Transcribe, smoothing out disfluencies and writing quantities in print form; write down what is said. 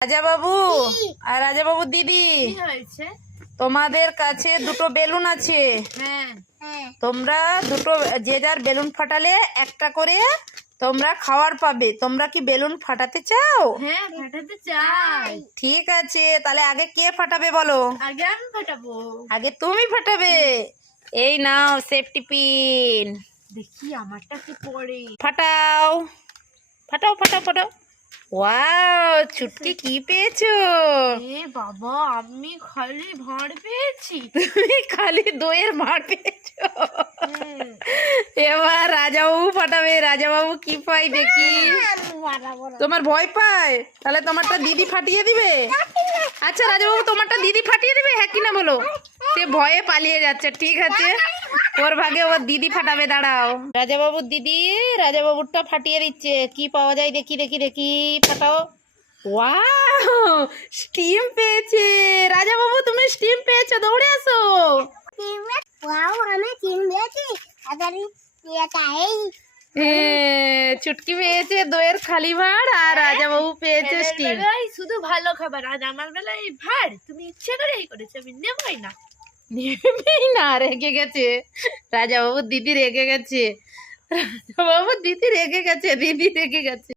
রাজা বাবু আর রাজা বাবু দিদি, তোমাদের কাছে দুটো বেলুন আছে। তোমরা দুটো যে যার বেলুন ফাটালে একটা করে তোমরা খাওয়ার পাবে। তোমরা কি বেলুন ফাটাতে চাও? হ্যাঁ, ফাটাতে চাই। ঠিক আছে, তাহলে আগে কে ফাটাবে বলো? আগে আমি ফাটাবো। আগে তুমি ফাটাবে। এই নাও সেফটি পিন। দেখি আমারটা কি পড়ে। ফাটাও ফাটাও ফাটাও ফাটাও। ওয়াও, চুটকি কি পেয়েছো? এ বাবা, আমি খালি ভাঁড় পেয়েছি। তুমি খালি দইয়ের মার পেয়েছো। এবার রাজাবাবু ফাটাবে। রাজাবাবু কি পাই দেখি। তোমার ভয় পায়? তাহলে তোমারটা দিদি ফাটিয়ে দিবে। আচ্ছা রাজাবাবু, তোমারটা দিদি ফাটিয়ে দিবে, হ্যাঁ কি না বলো? সে ভয়ে পালিয়ে যাচ্ছে। ঠিক আছে, ওর ভাগে ওর দিদি ফাটাবে। দাঁড়াও, রাজাবাবুর দিদি রাজাবাবুরটা ফাটিয়ে দিচ্ছে। কি পাওয়া যায় দেখি দেখি দেখি। ফাটাও। ওয়াও, স্টিম পেয়েছে। রাজাবাবু, তুমি স্টিম পেয়েছো, দৌড়ে আসো। চুটকি পেয়েছে দইয়ের খালি ভাঁড়, আর রাজাবাবু পেয়েছে স্টিম। শুধু ভালো খাবার, আজ আমার বেলায় ভাঁড়। তুমি ইচ্ছে করেই করেছো, আমি নেবই না। নেবেই না, রেগে গেছে রাজাবাবু। দিদি রেগে গেছে। রাজাবাবু দিদি রেগে গেছে। দিদি রেগে গেছে।